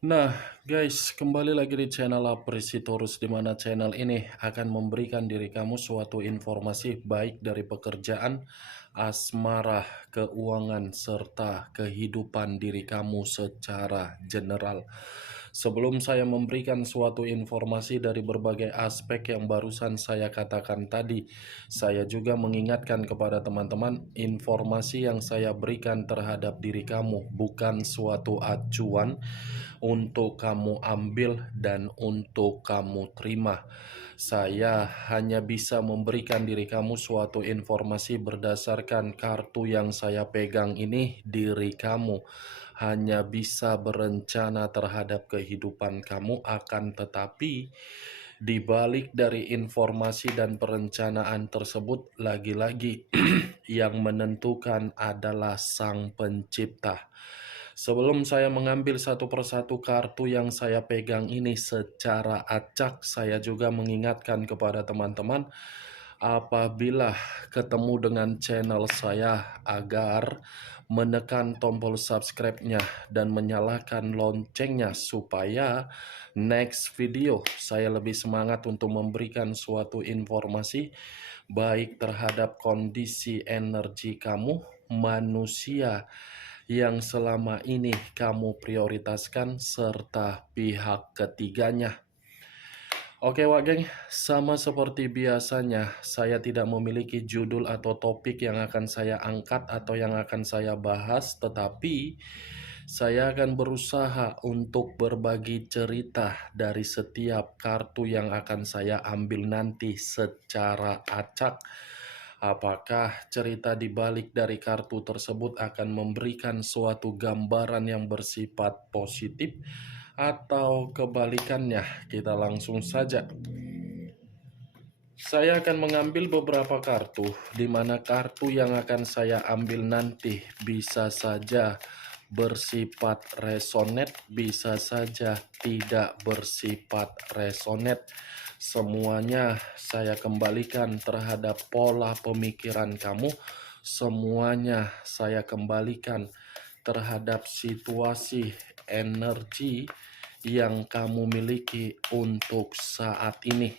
Nah, guys, kembali lagi di channel Apresitorus, di mana channel ini akan memberikan diri kamu suatu informasi baik dari pekerjaan, asmara, keuangan, serta kehidupan diri kamu secara general. Sebelum saya memberikan suatu informasi dari berbagai aspek yang barusan saya katakan tadi, saya juga mengingatkan kepada teman-teman, informasi yang saya berikan terhadap diri kamu bukan suatu acuan untuk kamu ambil dan untuk kamu terima. Saya hanya bisa memberikan diri kamu suatu informasi berdasarkan kartu yang saya pegang ini. Diri kamu hanya bisa berencana terhadap kehidupan kamu, akan tetapi di balik dari informasi dan perencanaan tersebut, lagi-lagi yang menentukan adalah Sang Pencipta. Sebelum saya mengambil satu persatu kartu yang saya pegang ini secara acak, saya juga mengingatkan kepada teman-teman, apabila ketemu dengan channel saya, agar menekan tombol subscribe-nya dan menyalakan loncengnya, supaya next video saya lebih semangat untuk memberikan suatu informasi baik terhadap kondisi energi kamu, manusia yang selama ini kamu prioritaskan, serta pihak ketiganya. Oke Wak Geng, sama seperti biasanya, saya tidak memiliki judul atau topik yang akan saya angkat atau yang akan saya bahas, tetapi saya akan berusaha untuk berbagi cerita dari setiap kartu yang akan saya ambil nanti secara acak. Apakah cerita di balik dari kartu tersebut akan memberikan suatu gambaran yang bersifat positif atau kebalikannya? Kita langsung saja. Saya akan mengambil beberapa kartu, di mana kartu yang akan saya ambil nanti bisa saja bersifat resonate, bisa saja tidak bersifat resonate. Semuanya saya kembalikan terhadap pola pemikiran kamu, semuanya saya kembalikan terhadap situasi energi yang kamu miliki untuk saat ini.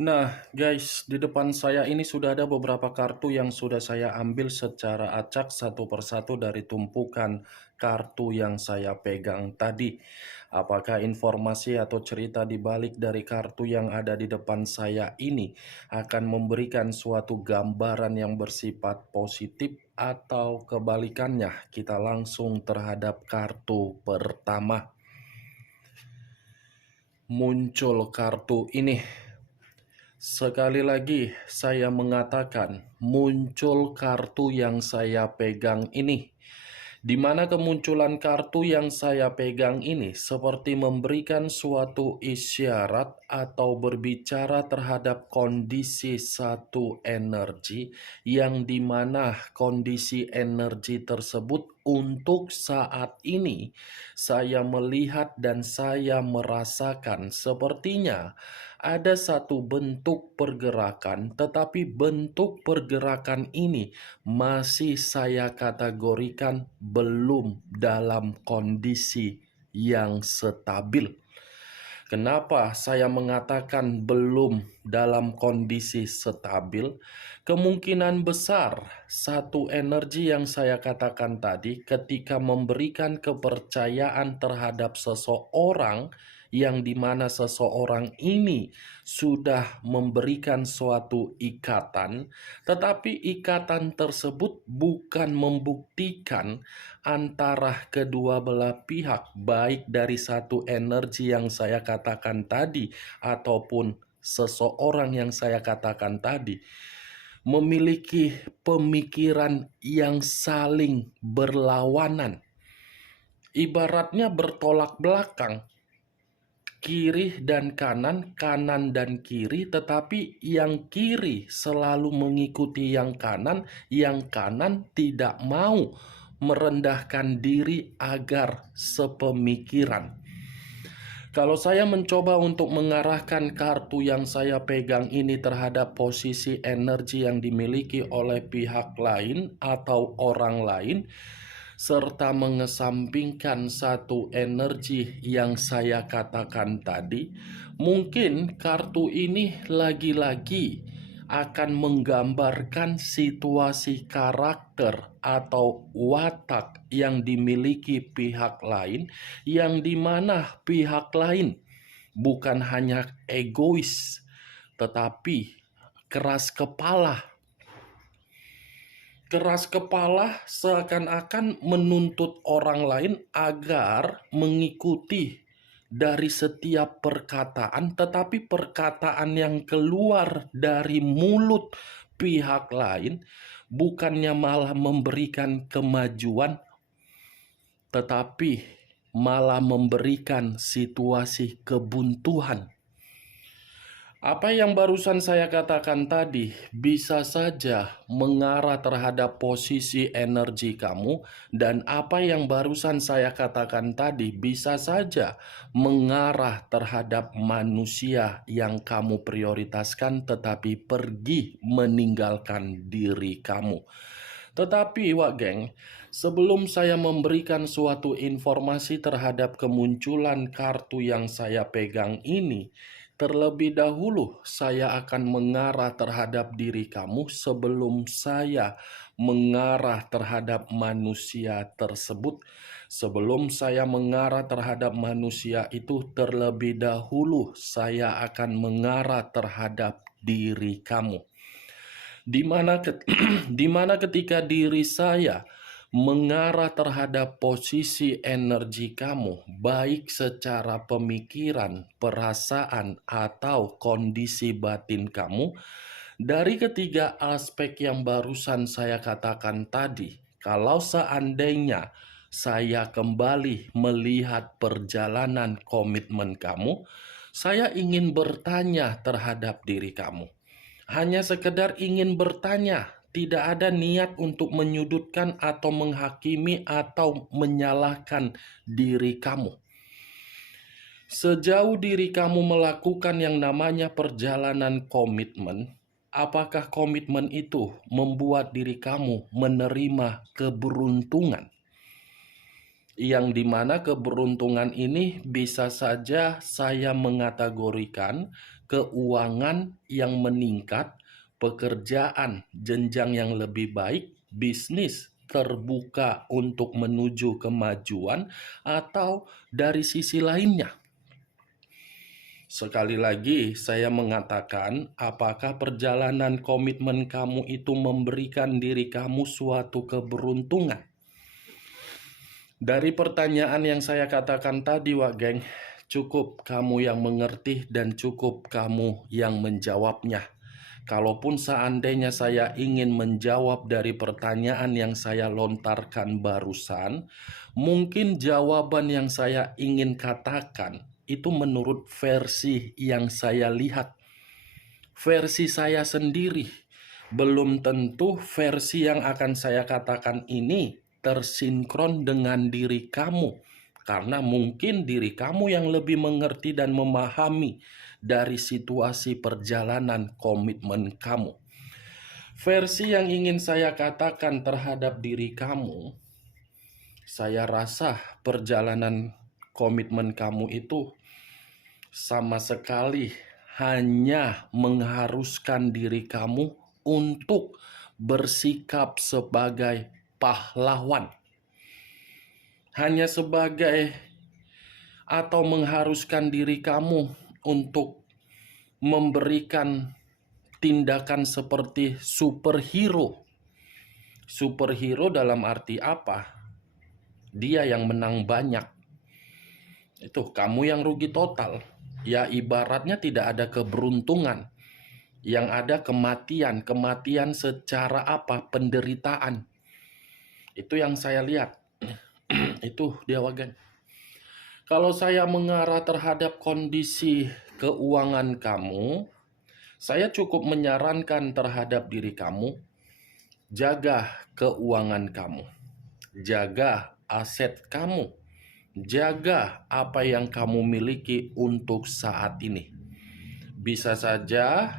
Nah, guys, di depan saya ini sudah ada beberapa kartu yang sudah saya ambil secara acak satu persatu dari tumpukan kartu yang saya pegang tadi. Apakah informasi atau cerita di balik dari kartu yang ada di depan saya ini akan memberikan suatu gambaran yang bersifat positif atau kebalikannya? Kita langsung terhadap kartu pertama. Muncul kartu ini. Sekali lagi saya mengatakan, muncul kartu yang saya pegang ini. Di mana kemunculan kartu yang saya pegang ini seperti memberikan suatu isyarat atau berbicara terhadap kondisi satu energi, yang dimana kondisi energi tersebut untuk saat ini saya melihat dan saya merasakan sepertinya ada satu bentuk pergerakan, tetapi bentuk pergerakan ini masih saya kategorikan belum dalam kondisi yang stabil. Kenapa saya mengatakan belum dalam kondisi stabil? Kemungkinan besar satu energi yang saya katakan tadi, ketika memberikan kepercayaan terhadap seseorang yang dimana seseorang ini sudah memberikan suatu ikatan, tetapi ikatan tersebut bukan membuktikan antara kedua belah pihak, baik dari satu energi yang saya katakan tadi ataupun seseorang yang saya katakan tadi, memiliki pemikiran yang saling berlawanan, ibaratnya bertolak belakang, kiri dan kanan, kanan dan kiri, tetapi yang kiri selalu mengikuti yang kanan tidak mau merendahkan diri agar sepemikiran. Kalau saya mencoba untuk mengarahkan kartu yang saya pegang ini terhadap posisi energi yang dimiliki oleh pihak lain atau orang lain, serta mengesampingkan satu energi yang saya katakan tadi, mungkin kartu ini lagi-lagi akan menggambarkan situasi karakter atau watak yang dimiliki pihak lain, yang dimana pihak lain bukan hanya egois, tetapi keras kepala. Keras kepala seakan-akan menuntut orang lain agar mengikuti dari setiap perkataan, tetapi perkataan yang keluar dari mulut pihak lain bukannya malah memberikan kemajuan, tetapi malah memberikan situasi kebuntuan. Apa yang barusan saya katakan tadi bisa saja mengarah terhadap posisi energi kamu, dan apa yang barusan saya katakan tadi bisa saja mengarah terhadap manusia yang kamu prioritaskan tetapi pergi meninggalkan diri kamu. Tetapi Wak Geng, sebelum saya memberikan suatu informasi terhadap kemunculan kartu yang saya pegang ini, terlebih dahulu saya akan mengarah terhadap diri kamu sebelum saya mengarah terhadap manusia tersebut. Sebelum saya mengarah terhadap manusia itu, terlebih dahulu saya akan mengarah terhadap diri kamu. Di mana ketika diri saya mengarah terhadap posisi energi kamu, baik secara pemikiran, perasaan, atau kondisi batin kamu, dari ketiga aspek yang barusan saya katakan tadi, kalau seandainya saya kembali melihat perjalanan komitmen kamu, saya ingin bertanya terhadap diri kamu. Hanya sekedar ingin bertanya, tidak ada niat untuk menyudutkan atau menghakimi atau menyalahkan diri kamu. Sejauh diri kamu melakukan yang namanya perjalanan komitmen, apakah komitmen itu membuat diri kamu menerima keberuntungan? Yang dimana keberuntungan ini bisa saja saya mengategorikan keuangan yang meningkat, pekerjaan jenjang yang lebih baik, bisnis terbuka untuk menuju kemajuan, atau dari sisi lainnya. Sekali lagi saya mengatakan, apakah perjalanan komitmen kamu itu memberikan diri kamu suatu keberuntungan? Dari pertanyaan yang saya katakan tadi, Wak Geng, cukup kamu yang mengerti dan cukup kamu yang menjawabnya. Kalaupun seandainya saya ingin menjawab dari pertanyaan yang saya lontarkan barusan, mungkin jawaban yang saya ingin katakan itu menurut versi yang saya lihat, versi saya sendiri. Belum tentu versi yang akan saya katakan ini tersinkron dengan diri kamu, karena mungkin diri kamu yang lebih mengerti dan memahami dari situasi perjalanan komitmen kamu. Versi yang ingin saya katakan terhadap diri kamu, saya rasa perjalanan komitmen kamu itu sama sekali hanya mengharuskan diri kamu untuk bersikap sebagai pahlawan. Hanya sebagai atau mengharuskan diri kamu untuk memberikan tindakan seperti superhero. Superhero dalam arti apa? Dia yang menang banyak. Itu kamu yang rugi total. Ya ibaratnya tidak ada keberuntungan. Yang ada kematian. Kematian secara apa? Penderitaan. Itu yang saya lihat. Itu dia wagen. Kalau saya mengarah terhadap kondisi keuangan kamu, saya cukup menyarankan terhadap diri kamu, jaga keuangan kamu, jaga aset kamu, jaga apa yang kamu miliki untuk saat ini. Bisa saja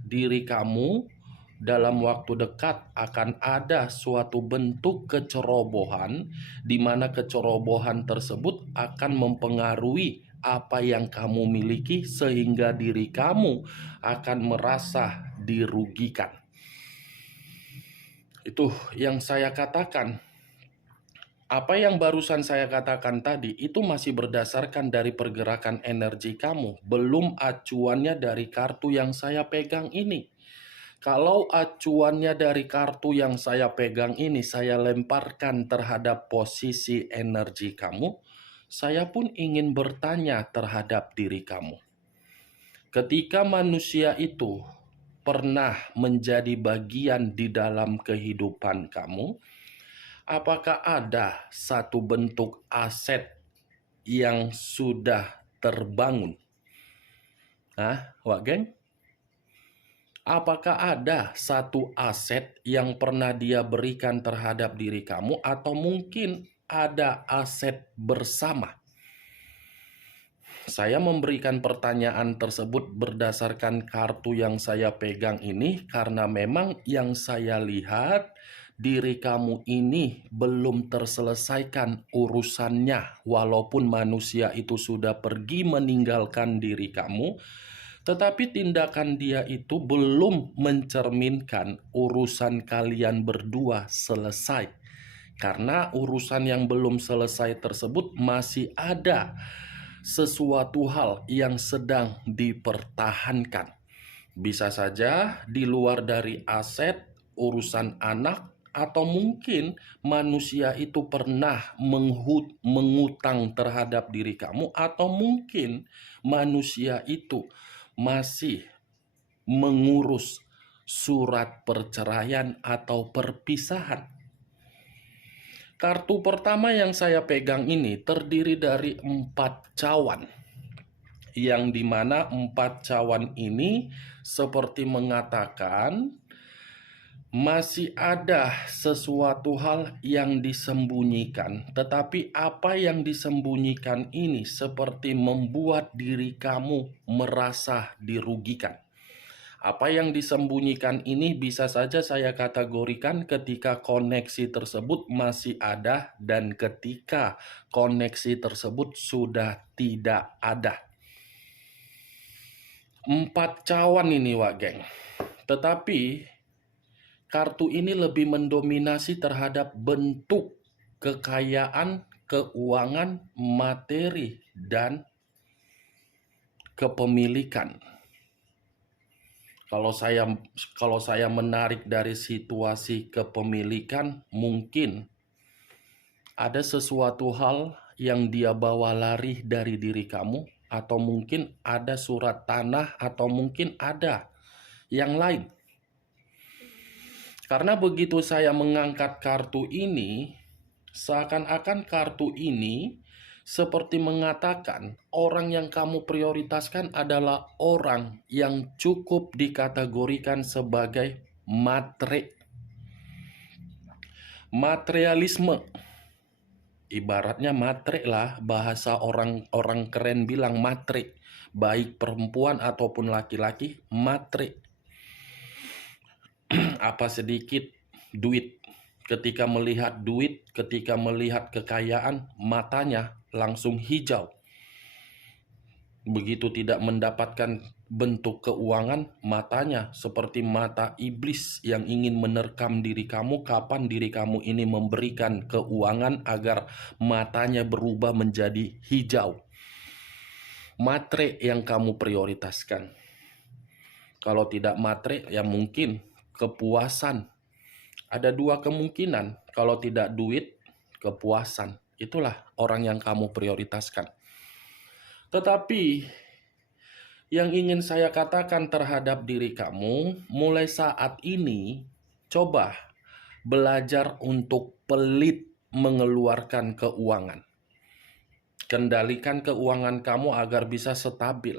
diri kamu dalam waktu dekat akan ada suatu bentuk kecerobohan, di mana kecerobohan tersebut akan mempengaruhi apa yang kamu miliki, sehingga diri kamu akan merasa dirugikan. Itu yang saya katakan. Apa yang barusan saya katakan tadi itu masih berdasarkan dari pergerakan energi kamu, belum acuannya dari kartu yang saya pegang ini. Kalau acuannya dari kartu yang saya pegang ini saya lemparkan terhadap posisi energi kamu, saya pun ingin bertanya terhadap diri kamu. Ketika manusia itu pernah menjadi bagian di dalam kehidupan kamu, apakah ada satu bentuk aset yang sudah terbangun? Wak geng? Apakah ada satu aset yang pernah dia berikan terhadap diri kamu, atau mungkin ada aset bersama? Saya memberikan pertanyaan tersebut berdasarkan kartu yang saya pegang ini karena memang yang saya lihat diri kamu ini belum terselesaikan urusannya, walaupun manusia itu sudah pergi meninggalkan diri kamu. Tetapi tindakan dia itu belum mencerminkan urusan kalian berdua selesai. Karena urusan yang belum selesai tersebut masih ada sesuatu hal yang sedang dipertahankan. Bisa saja di luar dari aset, urusan anak, atau mungkin manusia itu pernah mengutang terhadap diri kamu, atau mungkin manusia itu masih mengurus surat perceraian atau perpisahan. Kartu pertama yang saya pegang ini terdiri dari 4 cawan, yang dimana 4 cawan ini seperti mengatakan masih ada sesuatu hal yang disembunyikan, tetapi apa yang disembunyikan ini seperti membuat diri kamu merasa dirugikan. Apa yang disembunyikan ini bisa saja saya kategorikan ketika koneksi tersebut masih ada dan ketika koneksi tersebut sudah tidak ada. 4 cawan ini, Wak geng. Tetapi kartu ini lebih mendominasi terhadap bentuk kekayaan, keuangan, materi, dan kepemilikan. Kalau saya menarik dari situasi kepemilikan, mungkin ada sesuatu hal yang dia bawa lari dari diri kamu, atau mungkin ada surat tanah, atau mungkin ada yang lain. Karena begitu saya mengangkat kartu ini, seakan-akan kartu ini seperti mengatakan orang yang kamu prioritaskan adalah orang yang cukup dikategorikan sebagai materialisme. Ibaratnya matre lah, bahasa orang keren bilang matre, baik perempuan ataupun laki-laki, matre. Apa sedikit duit. Ketika melihat duit, ketika melihat kekayaan, matanya langsung hijau. Begitu tidak mendapatkan bentuk keuangan, matanya seperti mata iblis yang ingin menerkam diri kamu. Kapan diri kamu ini memberikan keuangan agar matanya berubah menjadi hijau? Matre yang kamu prioritaskan. Kalau tidak matre, ya mungkin kepuasan. Ada dua kemungkinan. Kalau tidak duit, kepuasan. Itulah orang yang kamu prioritaskan. Tetapi yang ingin saya katakan terhadap diri kamu, mulai saat ini, coba belajar untuk pelit mengeluarkan keuangan. Kendalikan keuangan kamu agar bisa stabil.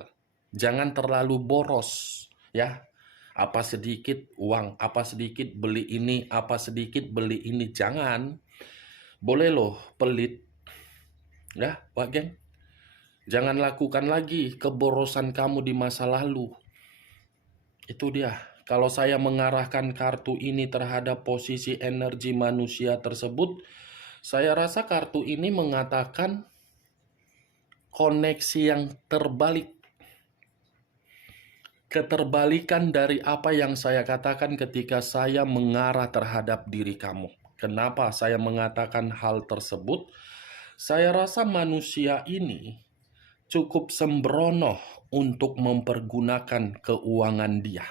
Jangan terlalu boros, ya. Apa sedikit uang, apa sedikit beli ini, apa sedikit beli ini. Jangan. Boleh loh pelit. Ya, Pak Geng. Jangan lakukan lagi keborosan kamu di masa lalu. Itu dia. Kalau saya mengarahkan kartu ini terhadap posisi energi manusia tersebut, saya rasa kartu ini mengatakan koneksi yang terbalik. Keterbalikan dari apa yang saya katakan ketika saya mengarah terhadap diri kamu. Kenapa saya mengatakan hal tersebut? Saya rasa manusia ini cukup sembrono untuk mempergunakan keuangan dia.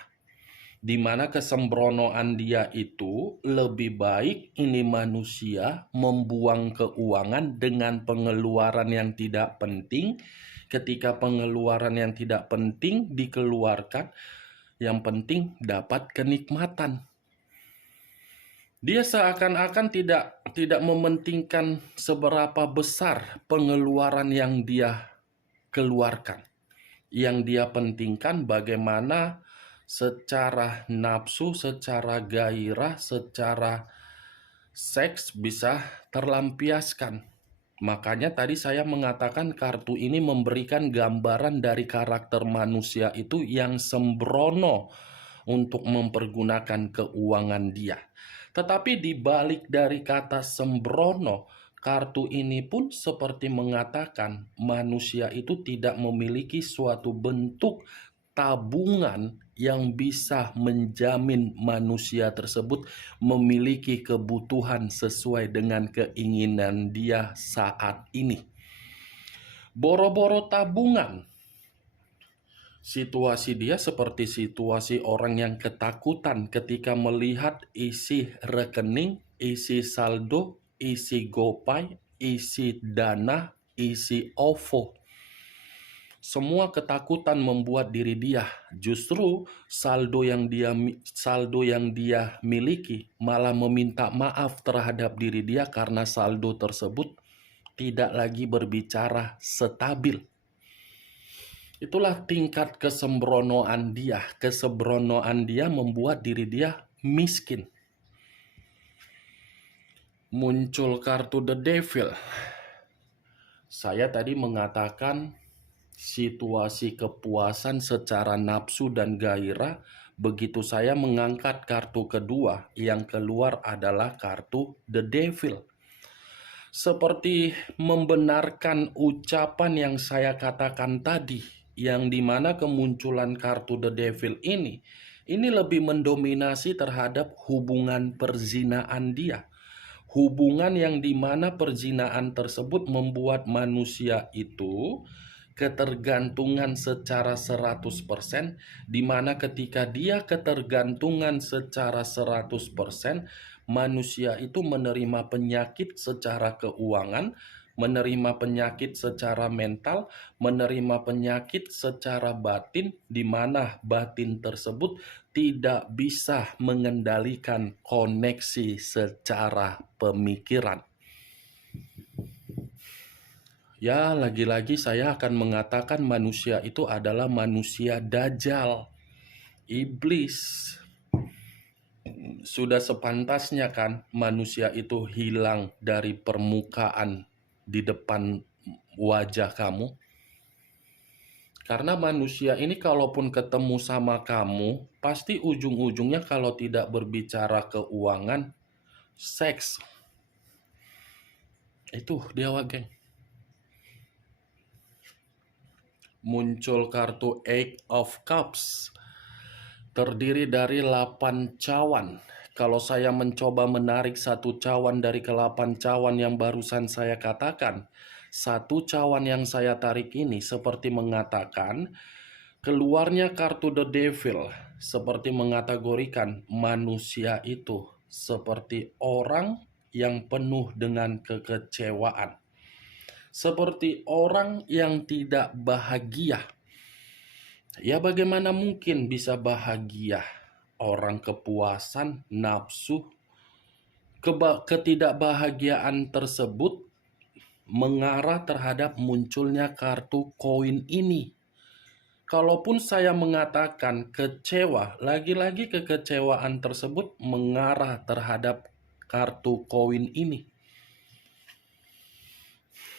Di mana kesembronoan dia itu lebih baik ini manusia membuang keuangan dengan pengeluaran yang tidak penting. Ketika pengeluaran yang tidak penting dikeluarkan, yang penting dapat kenikmatan. Dia seakan-akan tidak mementingkan seberapa besar pengeluaran yang dia keluarkan. Yang dia pentingkan bagaimana secara nafsu, secara gairah, secara seks bisa terlampiaskan. Makanya tadi saya mengatakan kartu ini memberikan gambaran dari karakter manusia itu yang sembrono untuk mempergunakan keuangan dia. Tetapi di balik dari kata sembrono, kartu ini pun seperti mengatakan manusia itu tidak memiliki suatu bentuk tabungan yang bisa menjamin manusia tersebut memiliki kebutuhan sesuai dengan keinginan dia saat ini. Boro-boro tabungan. Situasi dia seperti situasi orang yang ketakutan ketika melihat isi rekening, isi saldo, isi GoPay, isi Dana, isi OVO. Semua ketakutan membuat diri dia justru saldo yang dia miliki malah meminta maaf terhadap diri dia karena saldo tersebut tidak lagi berbicara stabil. Itulah tingkat kesembronoan dia. Kesembronoan dia membuat diri dia miskin. Muncul kartu The Devil. Saya tadi mengatakan situasi kepuasan secara nafsu dan gairah. Begitu saya mengangkat kartu kedua, yang keluar adalah kartu The Devil. Seperti membenarkan ucapan yang saya katakan tadi, yang dimana kemunculan kartu The Devil ini lebih mendominasi terhadap hubungan perzinaan dia. Hubungan yang dimana perzinaan tersebut membuat manusia itu ketergantungan secara 100%, di mana ketika dia ketergantungan secara 100%, manusia itu menerima penyakit secara keuangan, menerima penyakit secara mental, menerima penyakit secara batin, di mana batin tersebut tidak bisa mengendalikan koneksi secara pemikiran. Ya, lagi-lagi saya akan mengatakan manusia itu adalah manusia dajjal, iblis. Sudah sepantasnya kan manusia itu hilang dari permukaan di depan wajah kamu. Karena manusia ini kalaupun ketemu sama kamu, pasti ujung-ujungnya kalau tidak berbicara keuangan, seks. Itu dia, geng. Muncul kartu Eight of Cups, terdiri dari 8 cawan. Kalau saya mencoba menarik satu cawan dari ke-8 cawan yang barusan saya katakan, Satu cawan yang saya tarik ini seperti mengatakan keluarnya kartu The Devil, seperti mengategorikan manusia itu seperti orang yang penuh dengan kekecewaan, seperti orang yang tidak bahagia. Ya, bagaimana mungkin bisa bahagia? Orang kepuasan, nafsu, ketidakbahagiaan tersebut mengarah terhadap munculnya kartu koin ini. Kalaupun saya mengatakan kecewa, lagi-lagi kekecewaan tersebut mengarah terhadap kartu koin ini.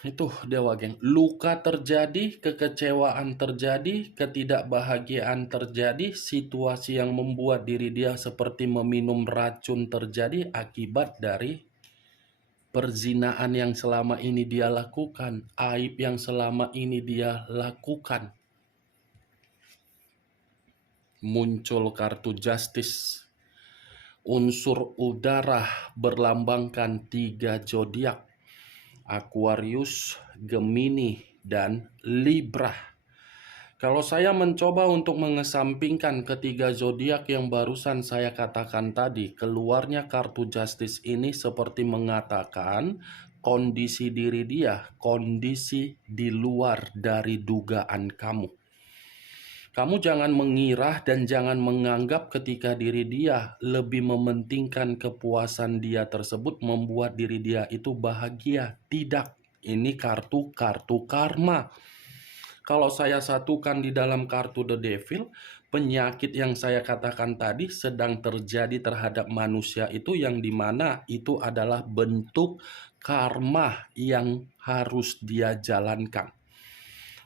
Itu Dewa Geng. Luka terjadi, kekecewaan terjadi, ketidakbahagiaan terjadi, situasi yang membuat diri dia seperti meminum racun terjadi akibat dari perzinaan yang selama ini dia lakukan, aib yang selama ini dia lakukan. Muncul kartu Justice. Unsur udara berlambangkan 3 zodiak. Aquarius, Gemini, dan Libra. Kalau saya mencoba untuk mengesampingkan ketiga zodiak yang barusan saya katakan tadi, keluarnya kartu Justice ini seperti mengatakan kondisi diri dia, kondisi di luar dari dugaan kamu. Kamu jangan mengira dan jangan menganggap ketika diri dia lebih mementingkan kepuasan dia tersebut membuat diri dia itu bahagia. Tidak, ini kartu karma. Kalau saya satukan di dalam kartu The Devil, penyakit yang saya katakan tadi sedang terjadi terhadap manusia itu yang dimana itu adalah bentuk karma yang harus dia jalankan.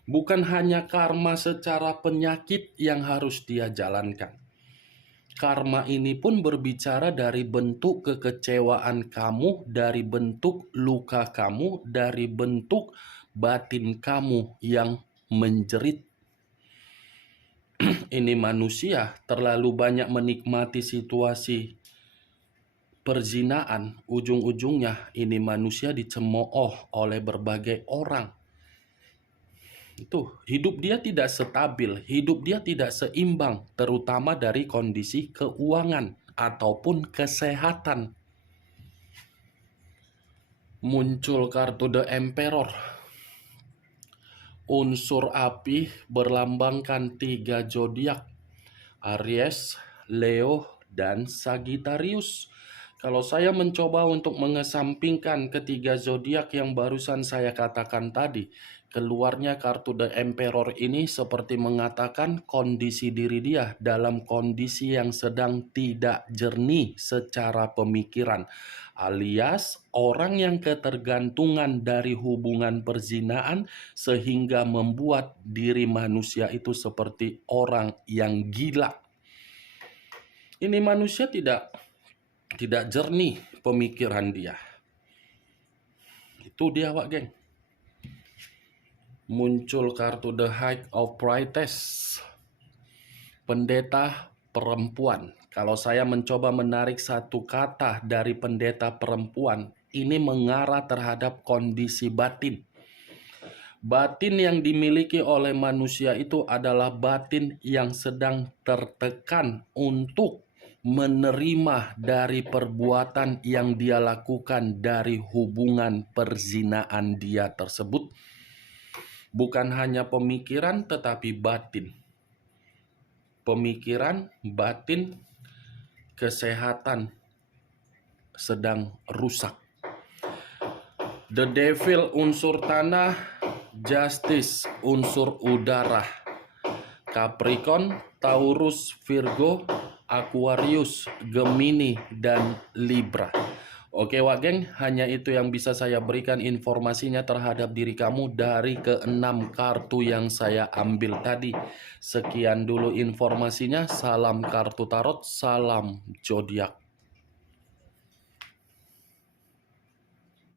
Bukan hanya karma secara penyakit yang harus dia jalankan. Karma ini pun berbicara dari bentuk kekecewaan kamu, dari bentuk luka kamu, dari bentuk batin kamu yang menjerit. Ini manusia terlalu banyak menikmati situasi perzinaan, ujung-ujungnya ini manusia dicemooh oleh berbagai orang. Itu hidup dia tidak stabil, hidup dia tidak seimbang, terutama dari kondisi keuangan ataupun kesehatan. Muncul kartu The Emperor. Unsur api berlambangkan 3 zodiak, Aries, Leo, dan Sagittarius. Kalau saya mencoba untuk mengesampingkan ketiga zodiak yang barusan saya katakan tadi, keluarnya kartu The Emperor ini seperti mengatakan kondisi diri dia dalam kondisi yang sedang tidak jernih secara pemikiran, alias orang yang ketergantungan dari hubungan perzinaan sehingga membuat diri manusia itu seperti orang yang gila. Ini manusia tidak jernih pemikiran dia. Itu dia, Wak Geng. Muncul kartu The High of Priestess, pendeta perempuan. Kalau saya mencoba menarik satu kata dari pendeta perempuan, ini mengarah terhadap kondisi batin. Batin yang dimiliki oleh manusia itu adalah batin yang sedang tertekan untuk menerima dari perbuatan yang dia lakukan dari hubungan perzinaan dia tersebut. Bukan hanya pemikiran tetapi batin. Pemikiran, batin, kesehatan sedang rusak. The Devil unsur tanah, Justice unsur udara, Capricorn, Taurus, Virgo, Aquarius, Gemini, dan Libra. Oke Wak Geng, hanya itu yang bisa saya berikan informasinya terhadap diri kamu dari ke-6 kartu yang saya ambil tadi. Sekian dulu informasinya, salam kartu tarot, salam zodiak.